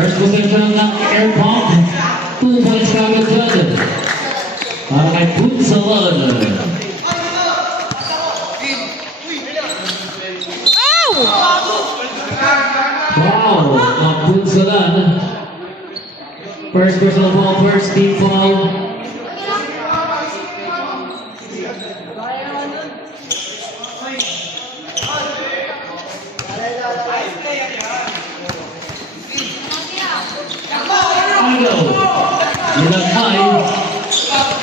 First possession ng air pump. 2 points kagad dyan. Para kay Punsalan. Wow! Ang Punsalan. First personal foul, first team foul.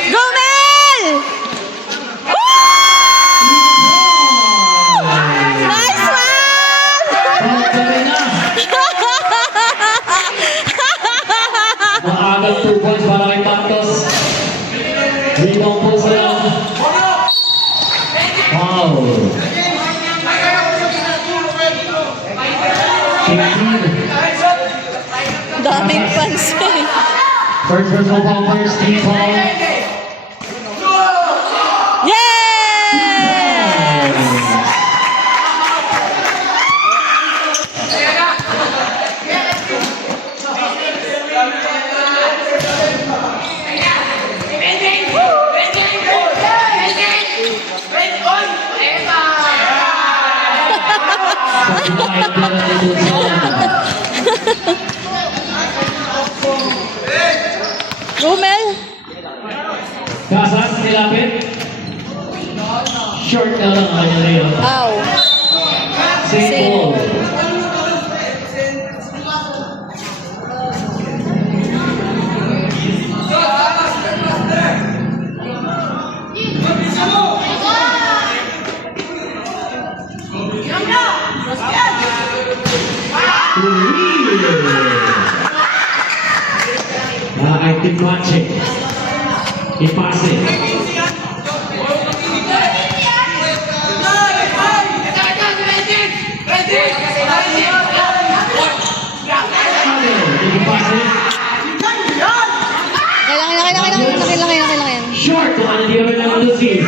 Gomel! Nice one! Maagang 2 points para kay Santos. Rebound po sila. Wow! 16. Daming pansin. First personal foul, first team foul. Yes! Gomel! Kasas, nilapit. Short na lang ang kanya ngayon. Ow. Same ball. Active matching. Ipase. Kailangan. Short. Kung ano di naman naman doon si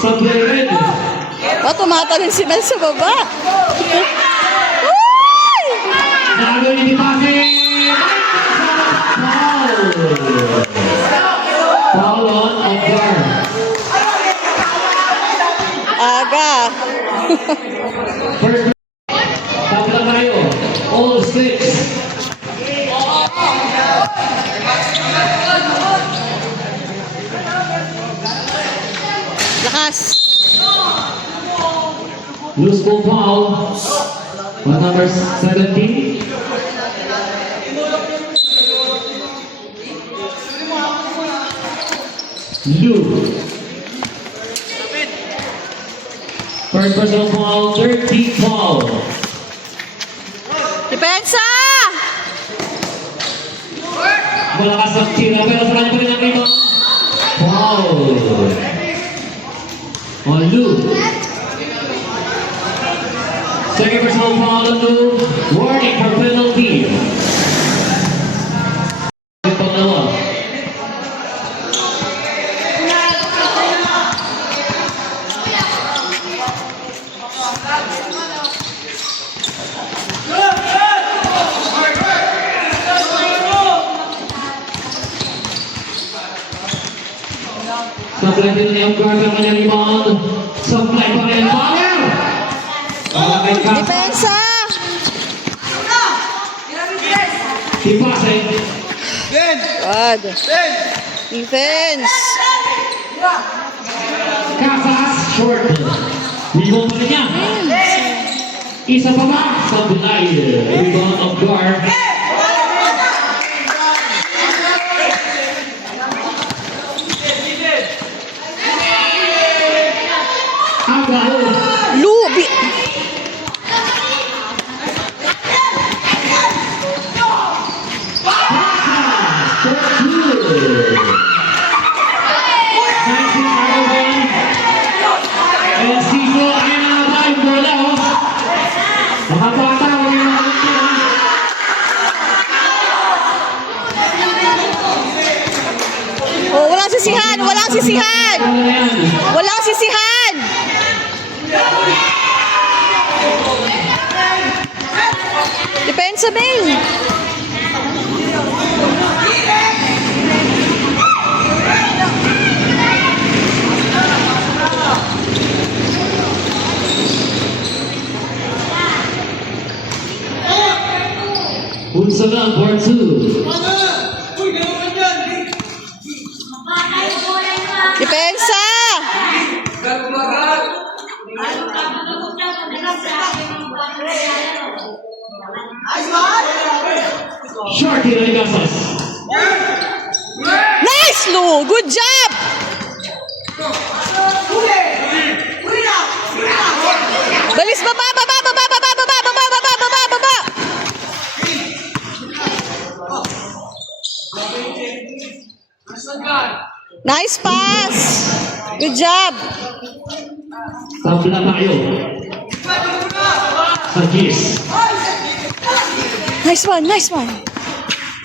Sableret. Tumatalon si Mel sa baba. Nagawin ni Ipase. Foul on Edgar. Aga. First tabla tayo. All 6. Lakas. Loose ball foul. On number 17. Lou. First personal foul, 13th foul. Depensa! Malakas ang tira, pero sa kanya pa rin ang rebound. Foul. On Lou. Second personal foul on Lou. Warning for penalty. Pangalawa. Supply din ni Edgar ang kanyang rebound. Supply pa rin. Fire! Depensa! Ipase. God. Defense. Kasas. Short. Rebound pa rin niya. Isa pa ba? Supply. Rebound of guard. Lubi. Oh, walang sisihan. Walang sisihan. Depensa, Mel. Unsagan for 2. Depensa! Short here, Aligasas. Nice, Lou! Good job! Balis, baba, baba, baba, baba, baba, baba, baba, baba, baba! Nice pass! Good job! Tabla tayo. Sagis. Nice one, nice one!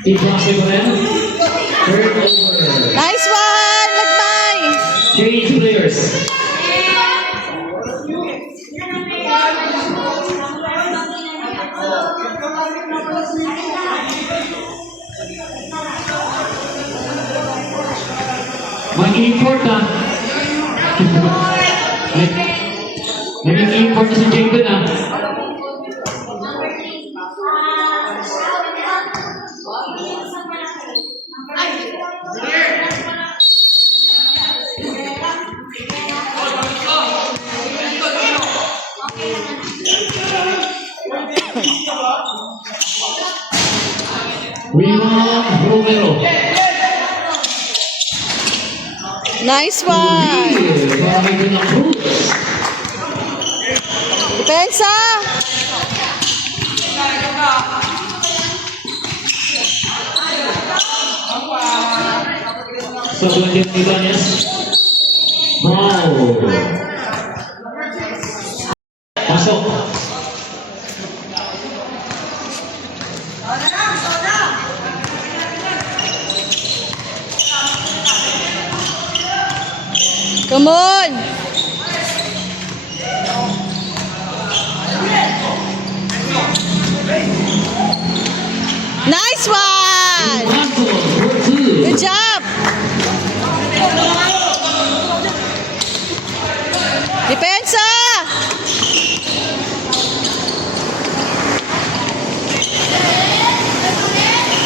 Ibrase ko rin. Third over. Nice one! Lagmay! Change players. Mag-import na. Naging-import na si Jacob na. Rebound, Romero. Nice one! Para ito ng Cruz. Depensa! Sa Blandian Ibanez. Wow! Pasok. Come on! Nice one! Good job! Depensa!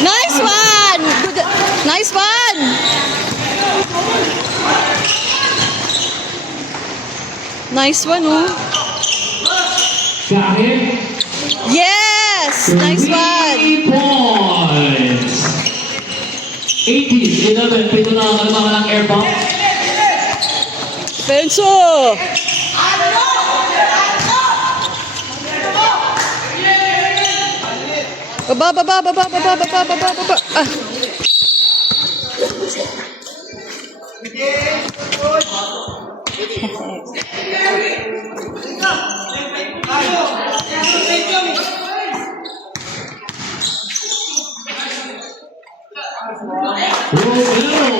Nice one! Good. Nice one! Nice one, oh. Kahit Yes! Nice one! 3 points. 18-11. Pito na ang kalmangan ng air pump. Penso! Baba, baba, baba, baba, baba, baba, baba. Ah. Romero.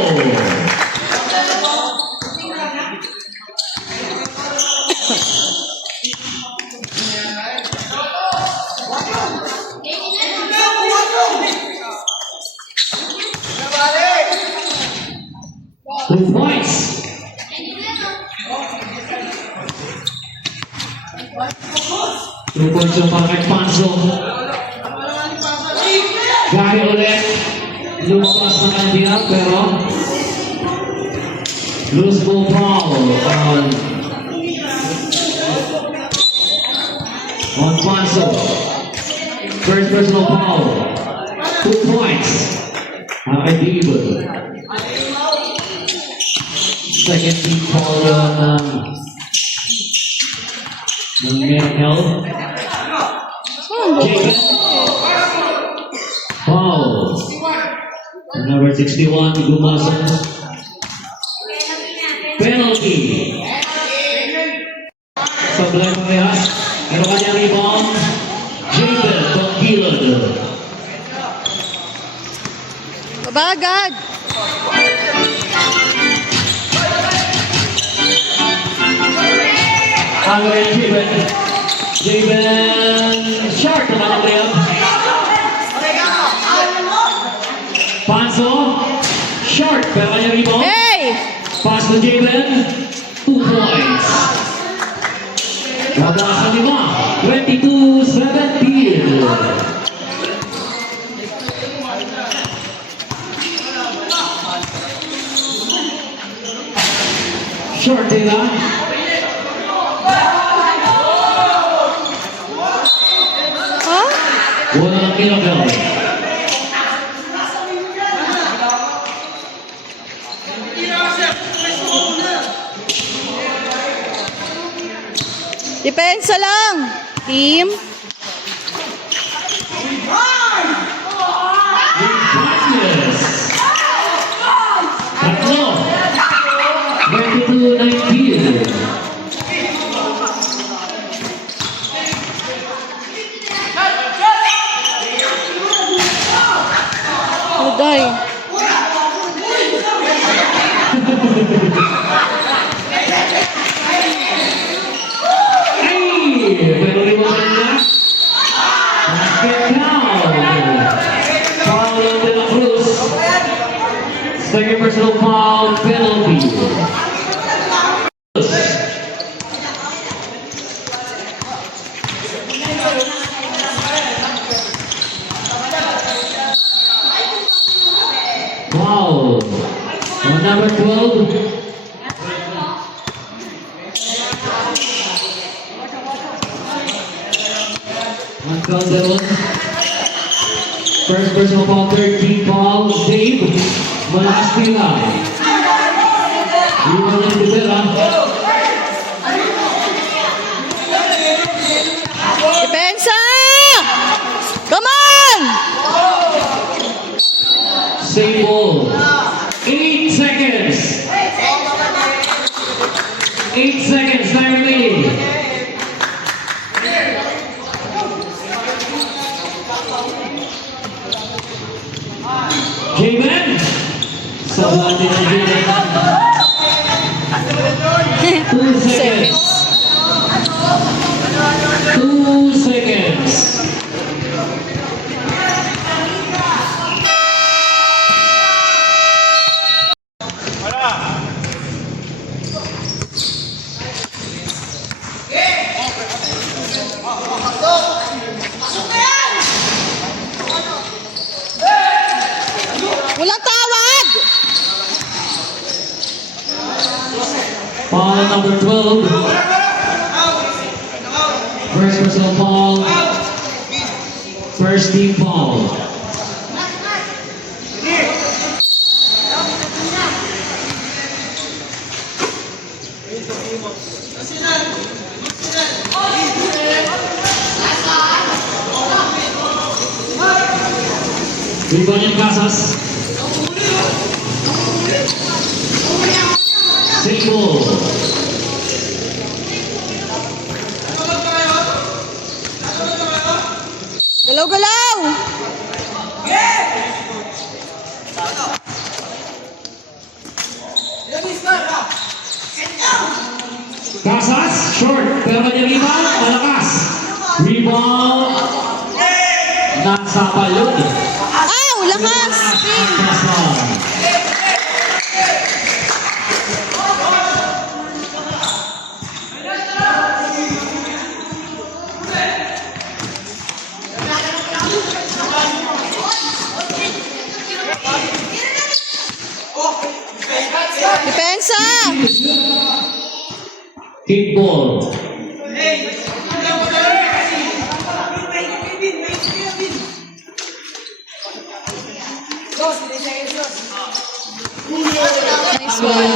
Two points. Two points yung para kay Panzo. Gary ulit. Lumabas na kanina pero loose ball foul on Panzo. First personal foul. 2 points. Kay David. Second team foul ng Mel. Jacob. Foul. Number 61, Gumason. Penalty. Sa Black Rehas. Pero kanyang rebound. Jacob Tongkilod. Baba agad! Ang Jacob. Jacob short na kanyang layup. Panzo, short, pero kanyang rebound. Hey! Pass to Jalen, 2 points. Wala sa 5, 22-17. Short tira. Ha? Walang kill. Depensa lang. Team. Regardless. Tatlo. 22-19. Uday. Ay! Pero rebound niya. Basket count. Foul on De La Cruz. Second personal foul penalty. Foul on number 12. One foul down. First personal foul, 13 foul, Dave Malastila. Iwan ng Dibera. Depensa! Come on! Same ball. 8 seconds. 8 seconds, time remaining. J-Man. Sabahan din ang J-Man. 2 seconds. 2 seconds. Walang tawag! Foul number 12. First personal foul. First team foul. Rebound yung Casas. Single. Galaw-galaw! Casas, short. Pero kanya rebound, malakas. Rebound. Nasa palot. Aw! Lakas! Depensa! Kickball. Nice one.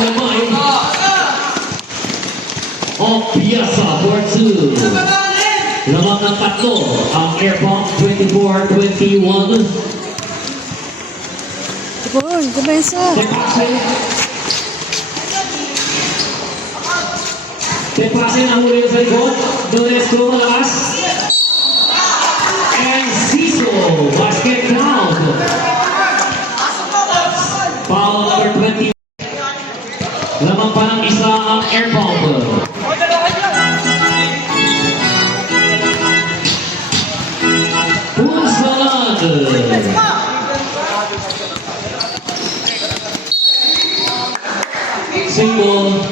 Of Piazza for 2. Lamang ng tatlo ang air pump 24-21. Good, depensa. Tepasin ang huli sa likod. Donesco malakas. And Ciso. Basket count. Foul number 20. Lamang pa ng isa ang air pump. Punsalan. Single.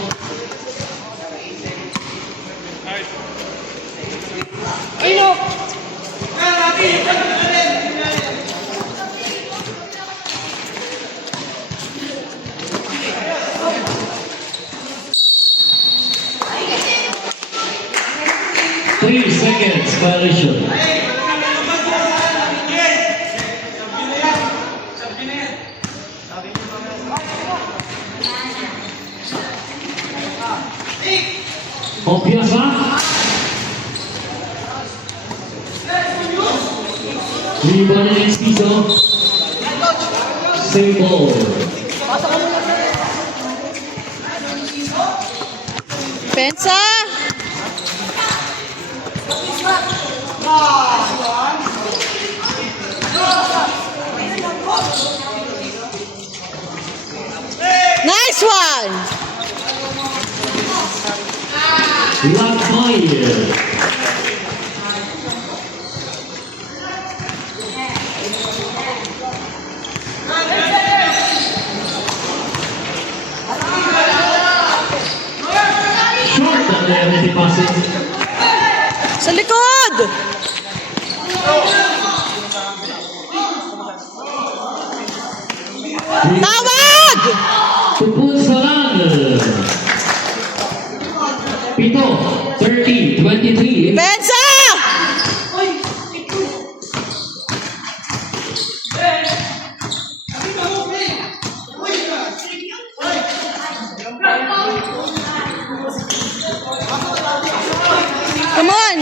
violation. Obvious, ha? Rebound and Espizo. Save ball. Pensa! Nice one! Lakmaya. Short ang Leonete passing. Sa likod! Tawag! Tupun sa lang. Pito, 30, 23. Pensa! Come on!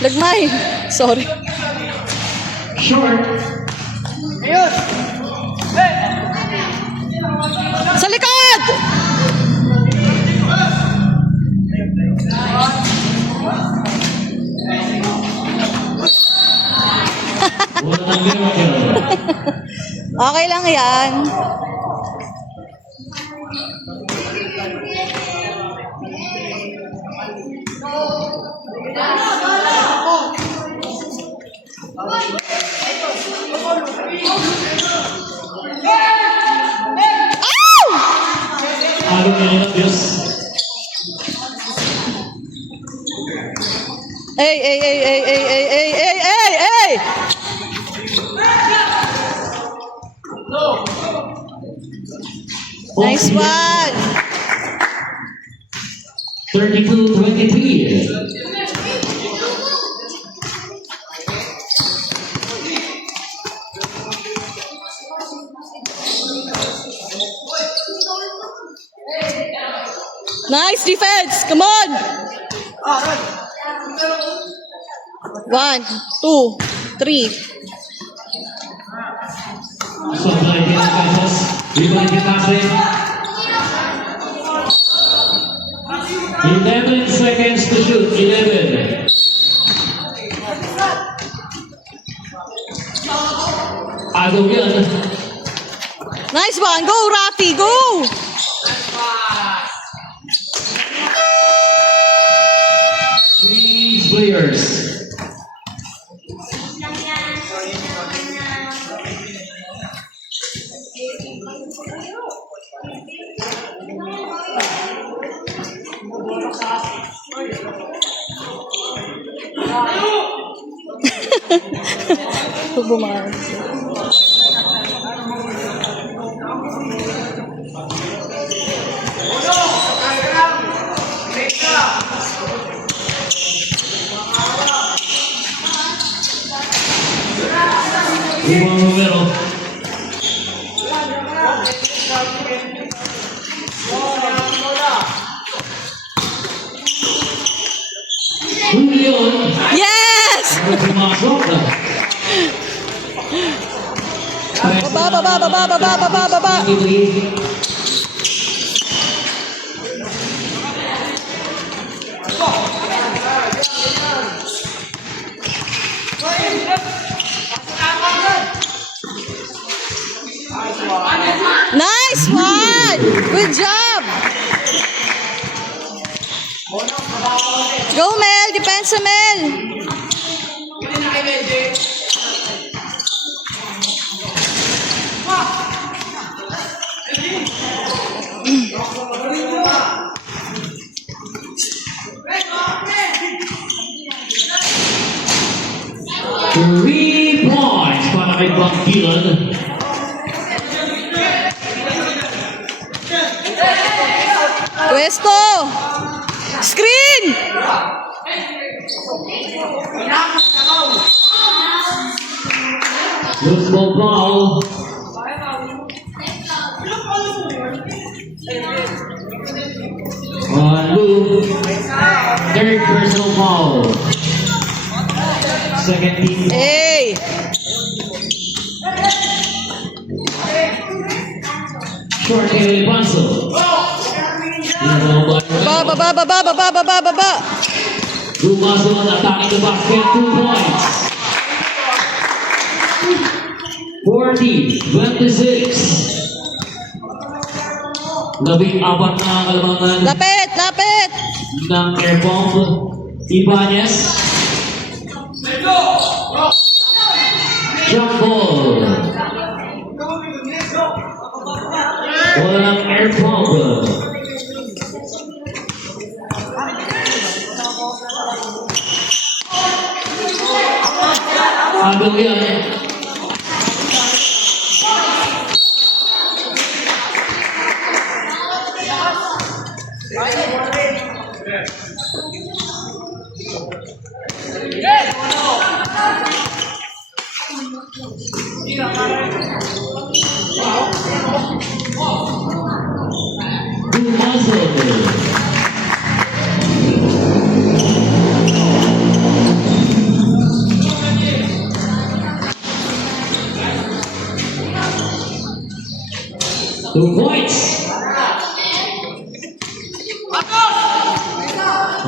Lagmay! Sorry. Short. Sa likod! Walang miracle. Okay lang yan. Ow! Ano nga yun, Diyos? Ay, ay, ay, ay, ay, ay, ay, ay, ay, ay! Nice one! 32, 23. Nice defense! Come on! 1, 2, 3. Supply din ang pasas. Rebound din passing. 11 seconds to shoot. 11. Agaw yan. Nice one! Go, Rafi! Go! Three players. Bumangon. Ibang numero. Julian. Yes! Ano pumasok? Baba, baba, baba, baba, baba, baba. Nice one! Good job! Go, Mel! Depensa, Mel! Three points para kay Bangkilan. Pwesto! Screen! Loose ball foul. On Lou. Third personal foul. Second team. Hey! Short kay Alfonso. Baba, baba, baba, baba, baba, baba. Lumaso on attacking the basket. 2 points. 40-26. Labing-apat na kalamangan Lapit, lapit. ng air pump. Ibanez. Jump ball. Wala ng air pump. Agad yan. Lumaso. Two points.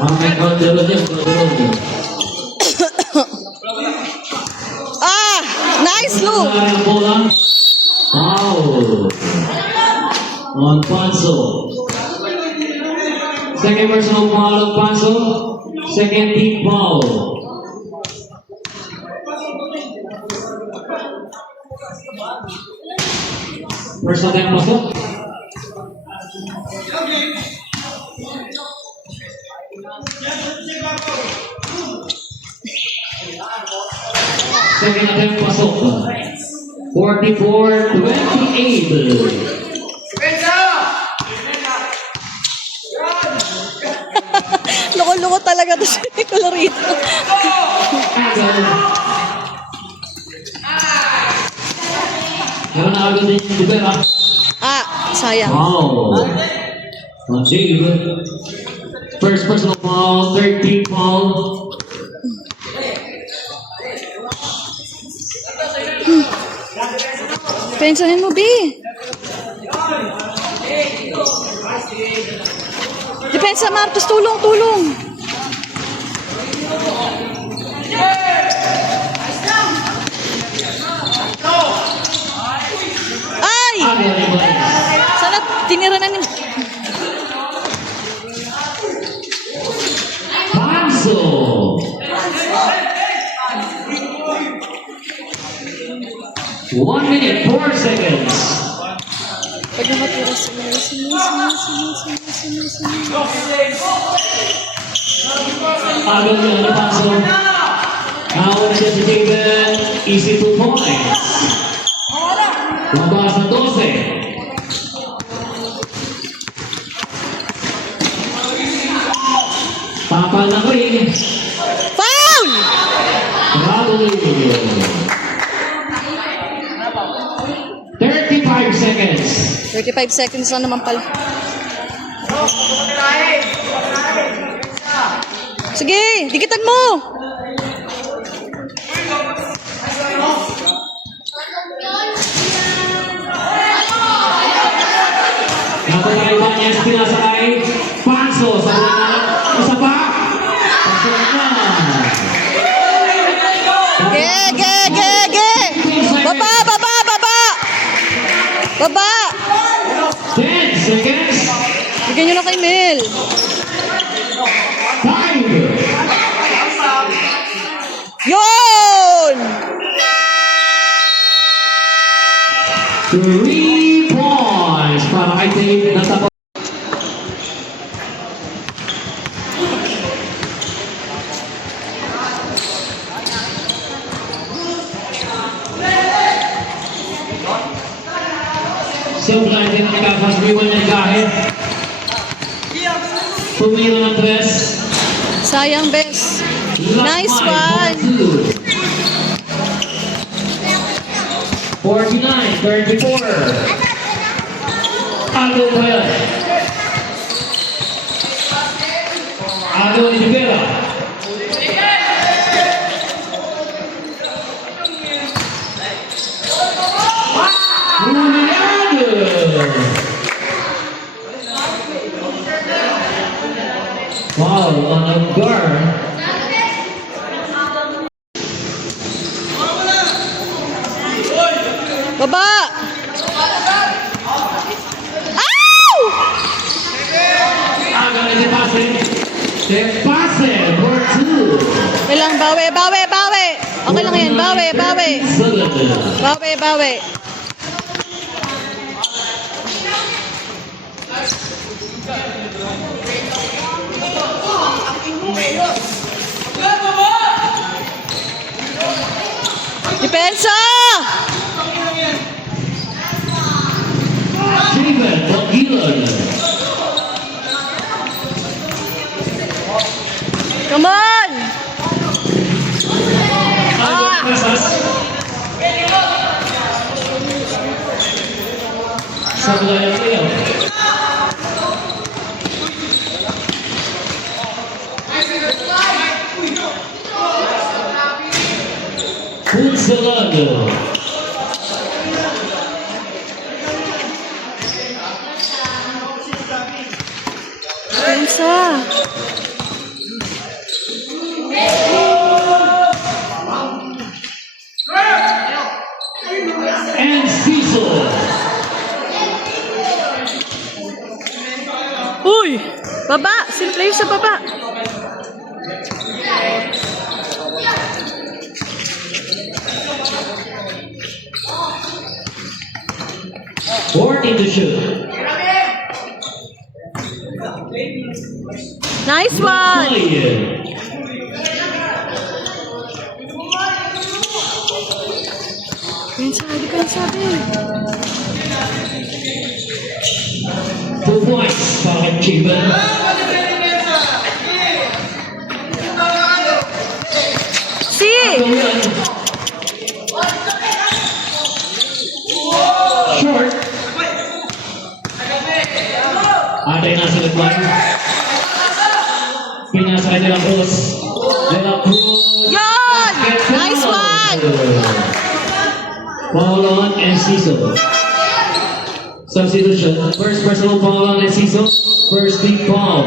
Mamay ko dalo niya. Ah! Nice, Lou. Bola. Foul. On Panso. Second personal foul on Panso. Second team foul. Personal time pasok. Second attempt pasok. 44-28. Loko-loko talaga to si Colorito. Ano na agad din yung duber ha? Ah, sayang. Wow. On Dave. First personal foul, third team foul. Pensahin mo, B. Depensa, Marcos. Tulong, tulong. Ay! Agad ni Boy. Sana tinira na ni... Panso. One minute, 4 seconds. Pag nakatira sila, Agad niya ni Panso. Now siya si Jaden. Easy 2 points. Mabasa 12. Tapal na ko eh. Foul! Bravo. 35 seconds. 35 seconds na naman pala. Sige, dikitan mo! Natutay ba niya sa pinasakay? Panso sa bulan na. Isa pa. Panso na. Ge, ge, ge, ge! Baba, baba, baba! Baba! 10 seconds. Bigyan nyo na kay Mel. 5. Yun! 3 points para kay Dave na tapos. Simula din ang kakasriwan niya kahit tumira ng 3. Sayang, Bes. Nice Lakmay, one. 49-34. Aldo ba yan? Aldo Olivera. Wow, on a guard. Baba! Ow! Agad na pase. Pase for 2. Kailang bawi, bawi, bawi. Okay lang yan, bawi, bawi. Bawi, bawi. Depensa! Steven Bangilan. Come on! Agad pasas. Sa wilayah playoff. Punsalado. Depensa! And Cecil. Uy! Baba! Sino player sa baba? Working to shoot. Nice one! Play. Depensa, depensa, Ben. 2 points para Steven. Si! Short. Ada yang nasa depan. Pinasa kay De La Cruz. De La Cruz. Yon! Nice one! Foul on Enciso. Substitution. First personal foul on Enciso. First team foul.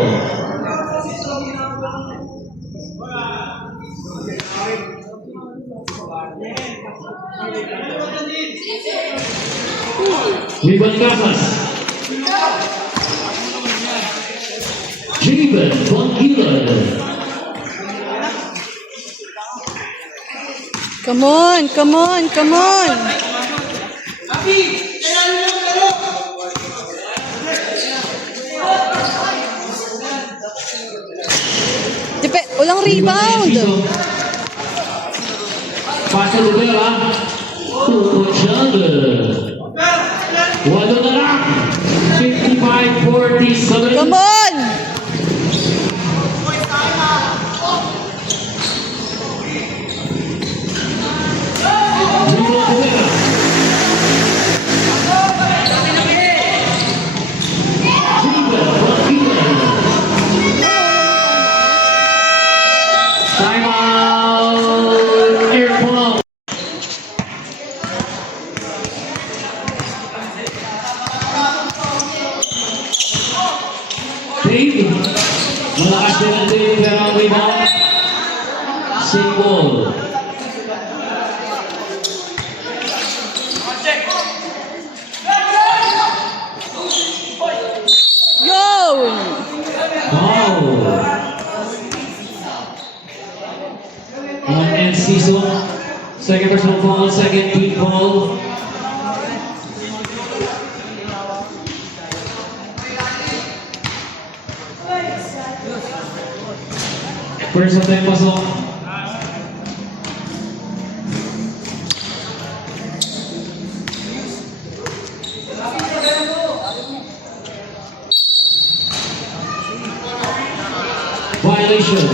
Ribbon Casas. Steven Bangilan. Come on, come on, come on! Walang rebound! Pasa de Vera. Tutuchando. Walo na lang. 55-47. Come on! Rebound de Vera. Steven Bangilan. Timeout. Air ball. Dave. Malakas din ang Dave pero ang rebound. Single. Yo! Wow. On Enciso. Second personal foul, second team foul. First attempt pasok. Violation.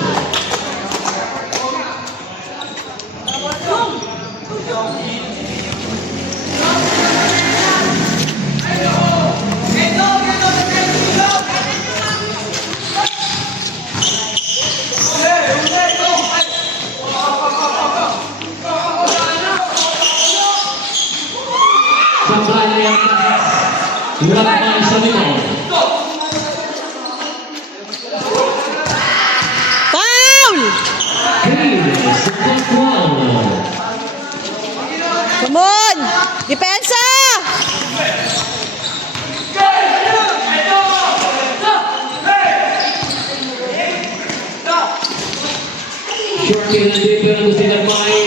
Sampai yang Lakmay sa likod. Foul! Second one. Come on! Depensa! Short kill na din pero gusto nila may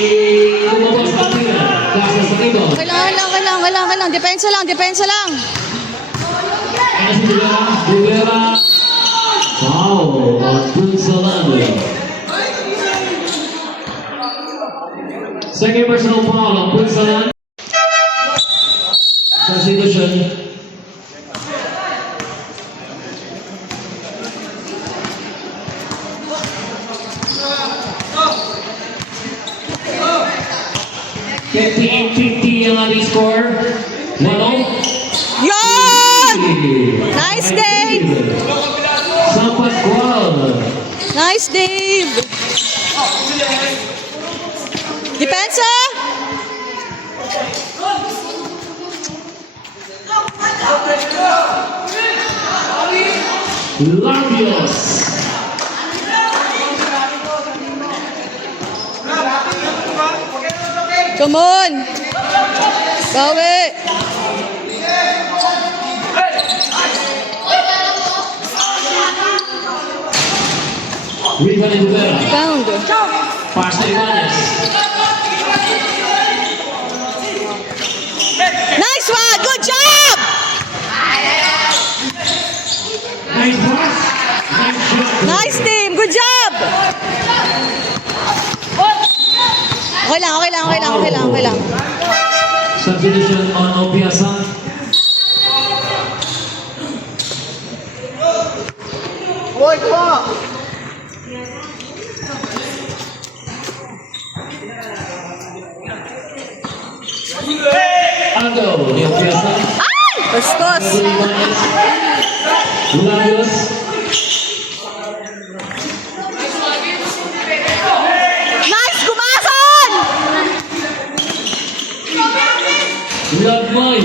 lumabas na tira. Kasa sa likod. Kailangan. Depensa lang. Ano si Rivera? Wow, Punsalano. Second personal foul on Punsalano. Substitution. $58-50 ang ating score. Walo. Yon! Nice, Dave! Sampat Gual. Nice, Dave! Depensa! Labios. Come on! Bawi! Rebound in Rivera. Found. Pass to Ibanez. Nice one! Good job! Nice pass. Nice shot. Nice team! Good job! Okay lang. Substitution on Opiasa. Ando ni Opiasa. Ay! Bastos! Ibanez. Labios. Nice! Gumason! Lakmay.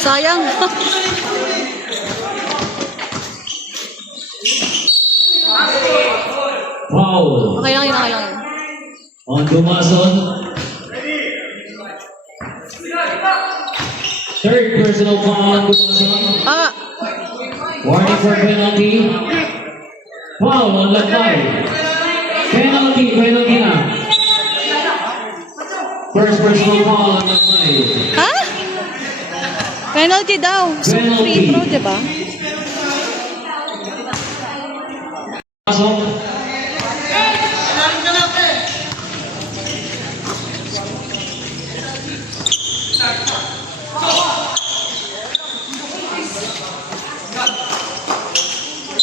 Sayang. Wow. Okay lang yun. On Dumason. Third personal foul on Dumason. Ah! Warning for penalty. Foul on Lakmay. Penalty na. First personal foul on Lakmay. Ha? Penalty daw. So, free throw, diba? Pasok.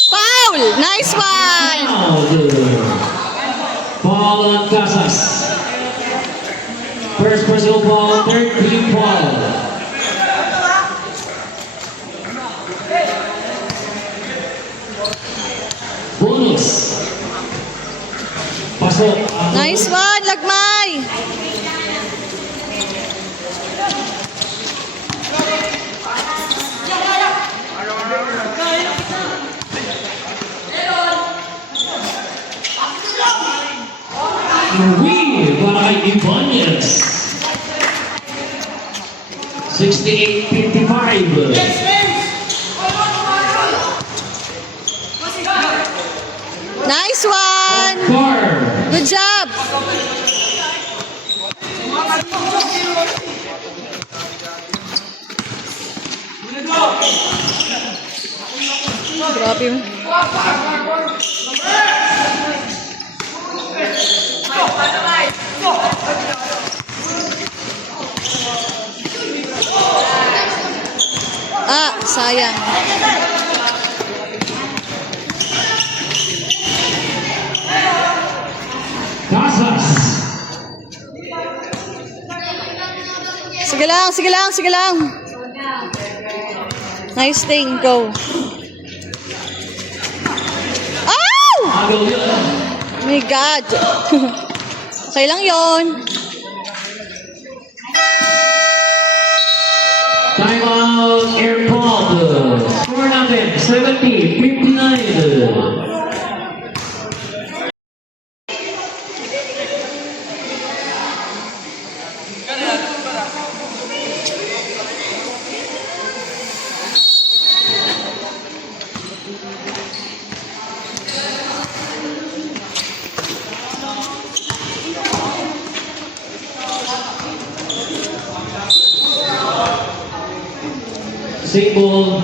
Foul! Nice one! Foul on Casas. First personal foul, third team foul. Bonus. Pasok. Nice one, Lagmay! Uwi para kay Ibanez. 68-55. Nice one! Car. Good job! Grabe yun. Ah, sayang. lang, sige lang, sige lang. Nice thing, go. Oh! Agaw yun. Oh my God. Okay lang yon. Time out, airport. Score natin, 70-59. Single.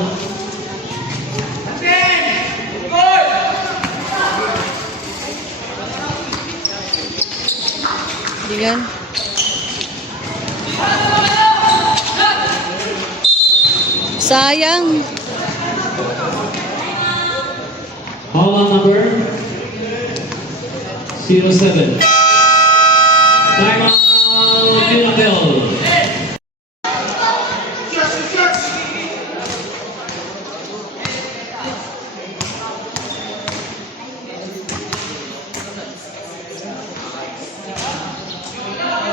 Hindi yan. Sayang. Hall number 07. Time out, Miracle.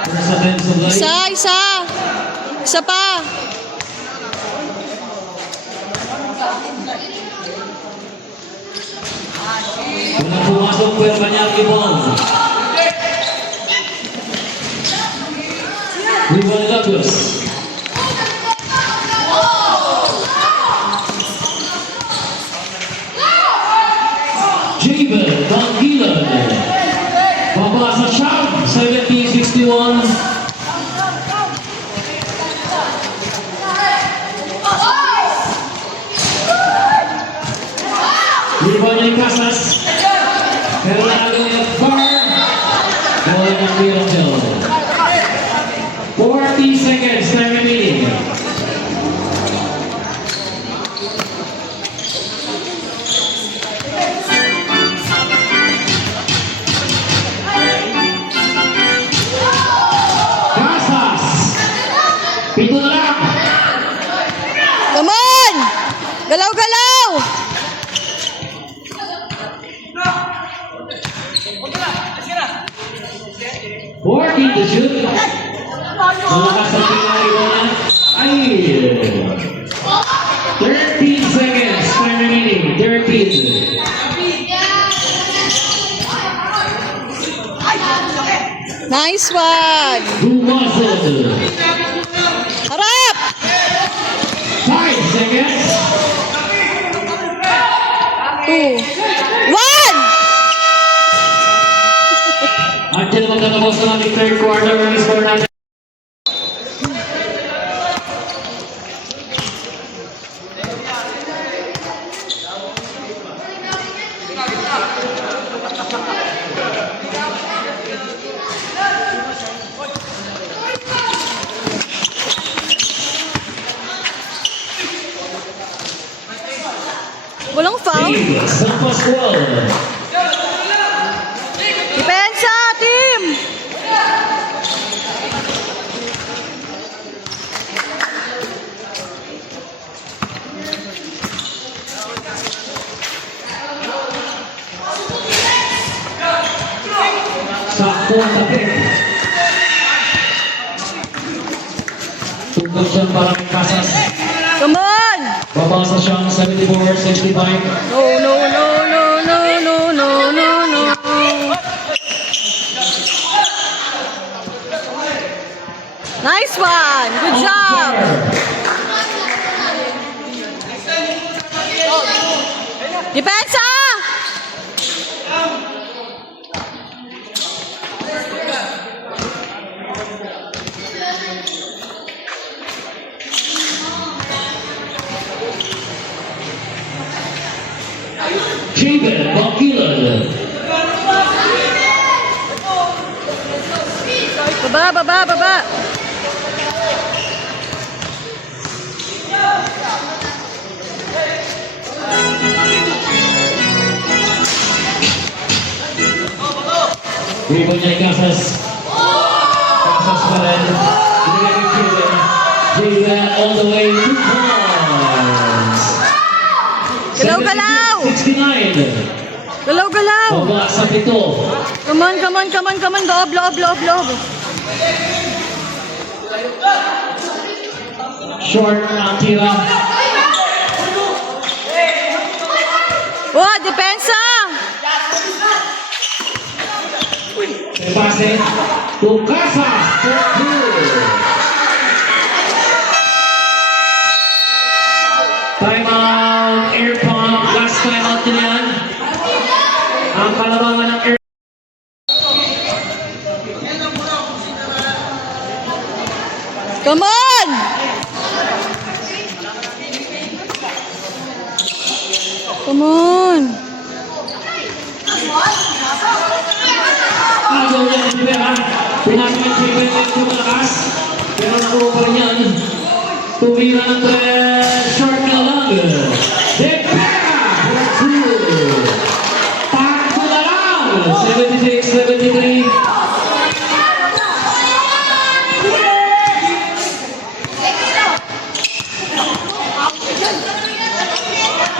First offense of life. Isa. Isa pa. Una pumasok po yung kanyang ibon. Rival Douglas. Javen Bangilan. Baba sa shot. 17-61. Rival niya yung Casas. Pero nagawin yung bar. Wala ng Miracle. 40 seconds, time remaining. Casas! Pito na lang! Come on! Galaw-galaw! Working to shoot. Malakas ang pinari mo na. Ay! 13 seconds, time remaining. 13. Nice one! Bumasod. Harap! 5 seconds. 2 1 At dyan naman natapos na natin third quarter. Ang score natin. Walang foul. San Pascual. Depensa, team! Sakto ang tapit. Tungkol siya para kay Casas. Come on! Babasa siyang 74-65. No, no, no, no, no, no, no, no, no. Nice one! Good job! Depensa! Javen Bangilan. Baba! Rebound niya kay Casas. Casas pa rin. Binigay kay Javen. Jaden all the way 2 points. Galaw-galaw! 69. Galaw-galaw! Baba sa 7. Come on, come on, come on, come on. Loob, loob, loob, loob. Short ang tira. Oh, depensa! May pase. Tukasa. Time out. Air pump. Last time out din yan. Ang kalabangan ng air. Come on! Come on! Agaw niya ang pera. Pinasok ang Jaden medyo malakas. Pero nakuha pa rin yan. Tumira ng short na lang. De Pera for 2. Takbo na lang. 76-73.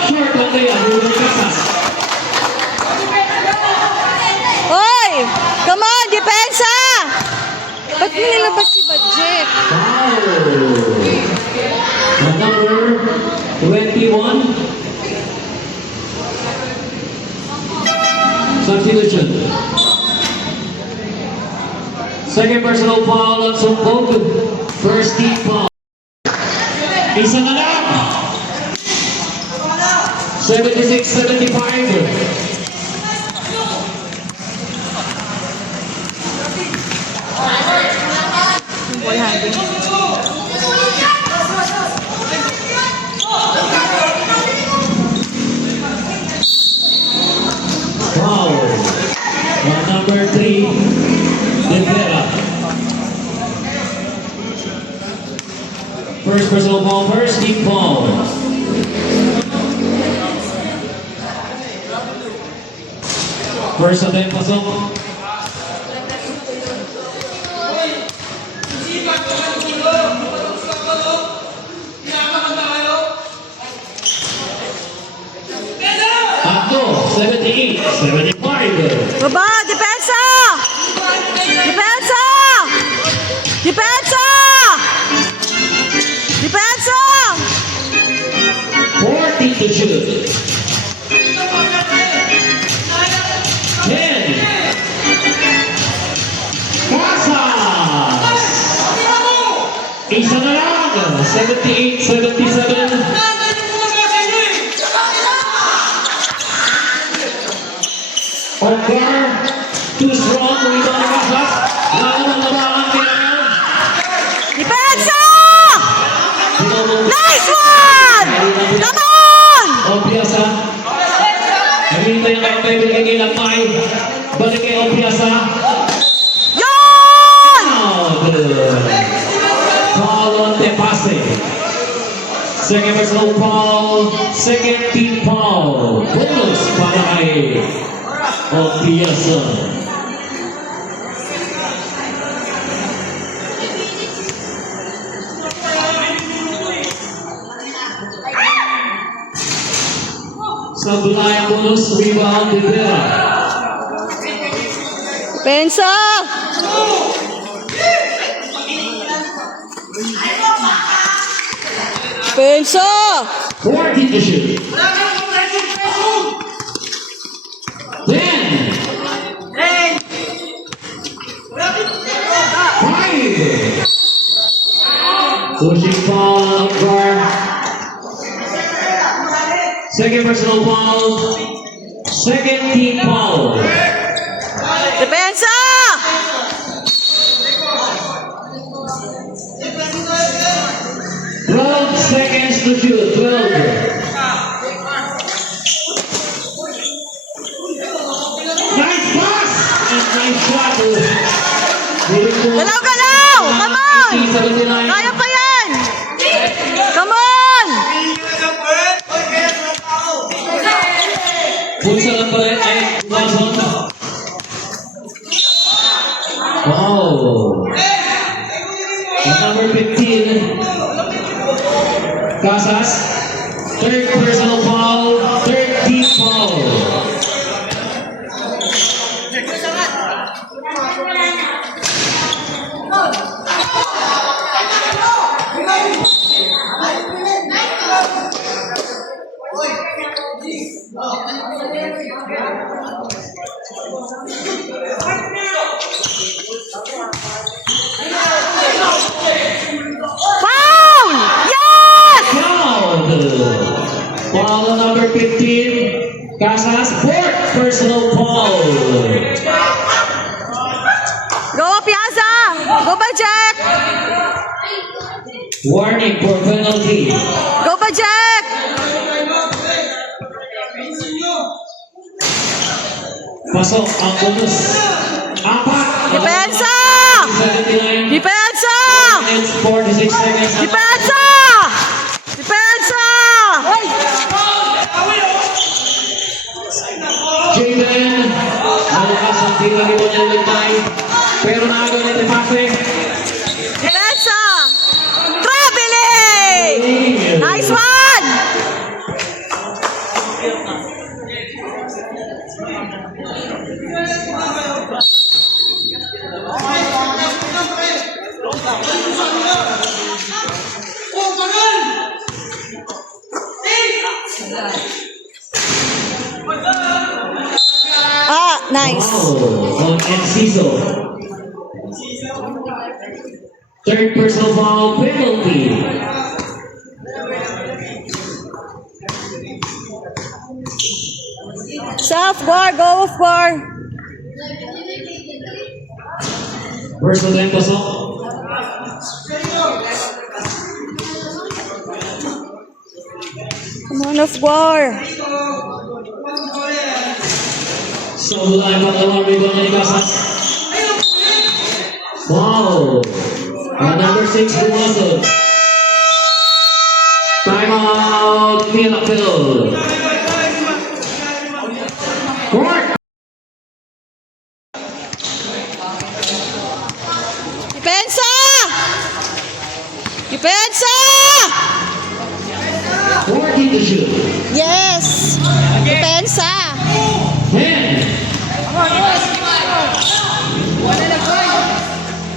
Short lang kaya. Ruben Casas. Hoy! Come on, depensa! Ba't mo nilabas si Budget? Foul. Number 21. Substitution. Second personal foul on Sumbog. First team foul. Isa na lang. 76-75. Ball handling. Foul. On number 3. De Vera. First personal foul, first team foul. First attempt pasok. Takbo, 78-75. Baba, depensa! Depensa! Depensa! Depensa! 40 to shoot. 10. Casas! Isa na lang. 78-77. Ongar, too strong. Rebound ni Casas. Laban ang labangan kaya yan. Depensa! Nice one! Come on! Opiasa. Nagintay ang kanyang kaibigan kay Lakmay. Balik kay Opiasa. Yon! Out. Foul on Tepase. Second personal foul. Second team foul. Bonus para kay Opiasa. Sablay ang bonus. Rebound De Vera. Depensa! Depensa! 40 to shoot. 10. 5. Pushing foul out guard. Second personal foul. Second team foul. Depensa! 12 seconds to shoot. 12. Nice pass! And nice shot. Galaw, galaw! Come on! 79. Kaya pa yan! Come on! Punsa lang pala yun. Ay, Watson. Wow. At number 15, Casas. Third personal foul. Third team foul. Foul! Yes! Foul. Foul number 15. Casas. Fourth personal foul. Go, Piazza! Go, Bajek! Warning for penalty. Go, Bajek! Pasok ang bonus. Apat. Depensa! 79 Depensa! minutes, 46 seconds. Depensa! Depensa! Jaden, malakas ang tira ni Wanyang Lintay. Pero naagaw ni Tepafe. Depensa! Traveling! Nice one! Ah, nice. Foul on Enciso. Third personal foul penalty. South war, go off war. Personal time pasok. Come on, off war. Sa mula ay pangalawang rebound ni Casas. Wow! Number 6, Bumasod. Timeout, Philippines. Court! Depensa! Depensa! 40 to shoot. Yes! Depensa! 10.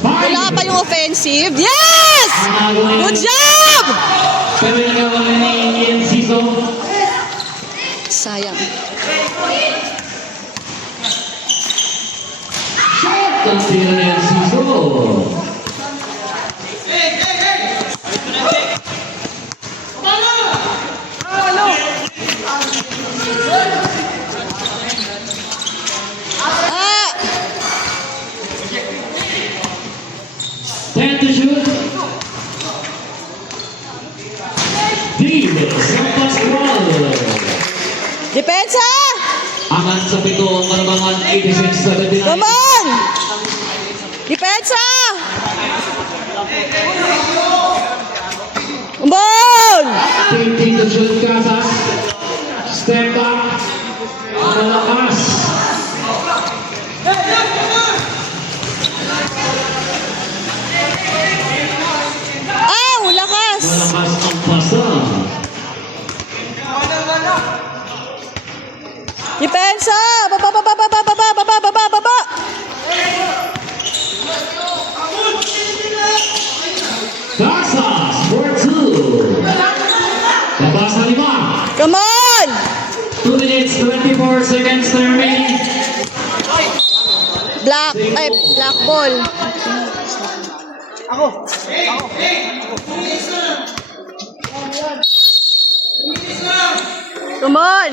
Wala pa yung offensive. Yes! Good job! Pero nagawa ni Enciso. Sayang. Shot! Ang tira ni Enciso. Ah! 10 to shoot. 3 minutes. Sampas Kuala. Depensa! Angan sa pito ang manabangan 86-79. Come on! Depensa! Come on! 15 to shoot, Casas. Step back. Malakas. Ah, lakas! Malakas ang pasa. Depensa! Baba, baba, baba, baba, baba, baba, baba! Casas for 2. Labas na 5. Come on! 2 minutes, 24 seconds na remaining. Black, ay, black ball. Come on!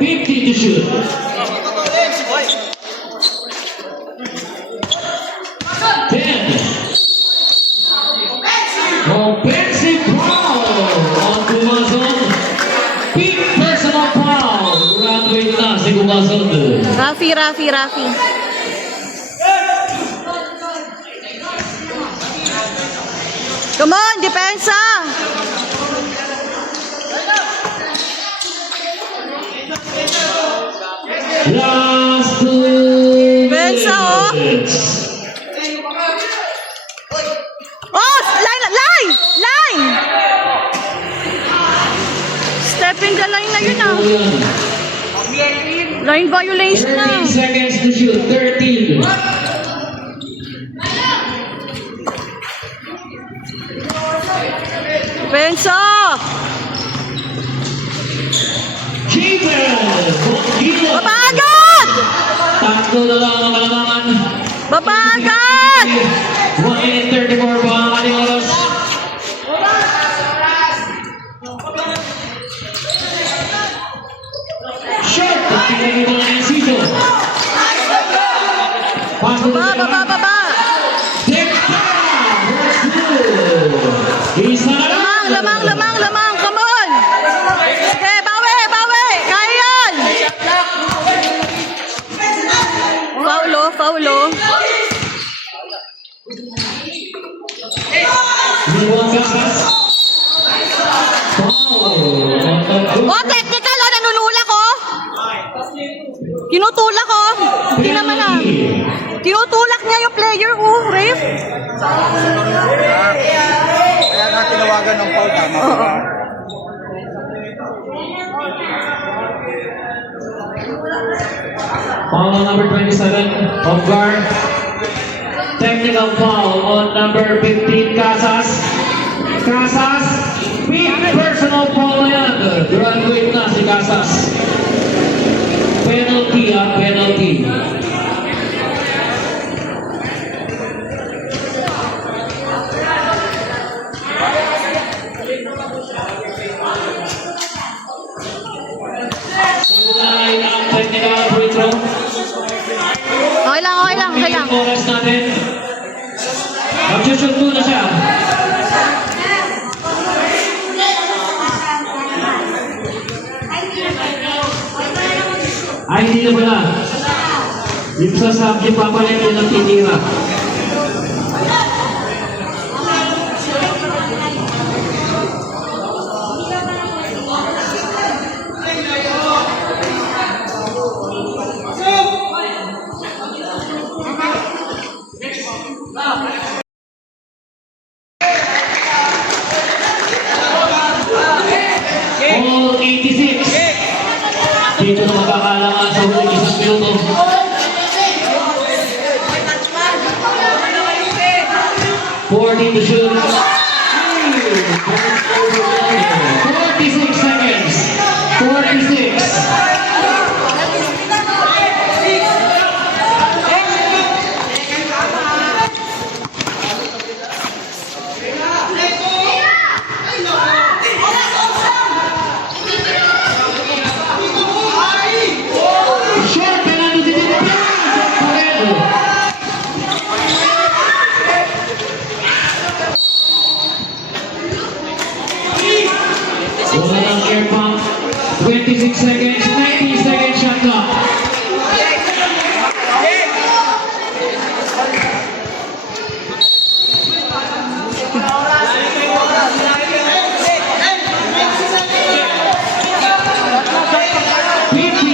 50 to shoot. 10. Offensive foul on Gumazon. Big personal foul. Graduate na si Gumazon. Rafi. Come on, depensa! Last 2 Pensa, oh. minutes. Oh, line! foul yan. Line violation na. 13 seconds to shoot. 13. Pensa! Cheaper! Bongilo! Baba agad! Tatlo na lang ang kalamangan. Baba agad! 1 minute 34 pa ang ating oras. Shot! Tingnan mo ng Enciso. Pass to the Baba, baba, baba! Isa na lang. Lamang, lamang, lamang, lamang! Come on! Okay, bawi, bawi! Kaya yan! Paulo, Paulo. Iwan Casas. Foul. Oh, technical, oh, nanunulak, oh! Tinutulak, oh! Hindi naman, ah. Tinutulak niya yung player, oh, ref. Kaya nga tinawagan ng foul, tama Oo. ba? Foul on number 27 of guard. Technical foul on number 15 Casas. Casas, big personal foul na yan. Graduate na si Casas. Penalty penalty. Simulay ang technical free throw. Okay lang, okay lang, okay lang. Oras natin. Mag-shoot muna siya. Ay, hindi na pala. Yung sa subject papalit yun ang tinira. All 86. Dito na magkakalangan sa huling isang minuto. 40 to shoot. 46 seconds. 46. Short penalty to the wala ng air pump. 26 seconds, 90 seconds shot clock.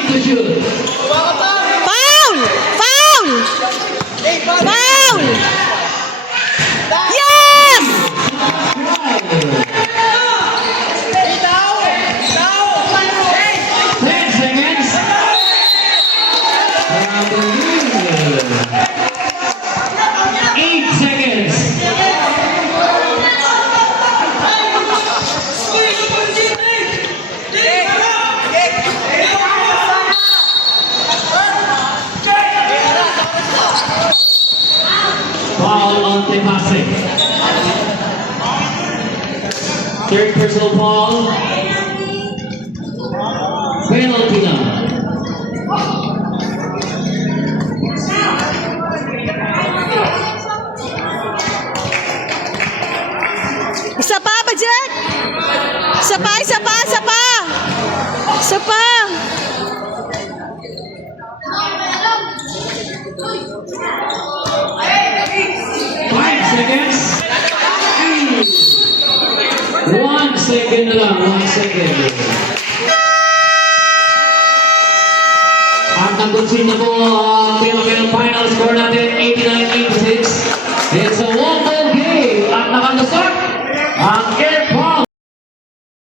To shoot. Foul! Foul! Foul! Yes! 10 seconds. 8 seconds. Foul on Tepase. Third personal foul. Penalty na. Isa pa ba, Jack? Isa pa, isa pa, isa pa! Isa pa! Five seconds. 1 second na lang. 1 second. At nagkonsin na po ang final score natin, 89-86.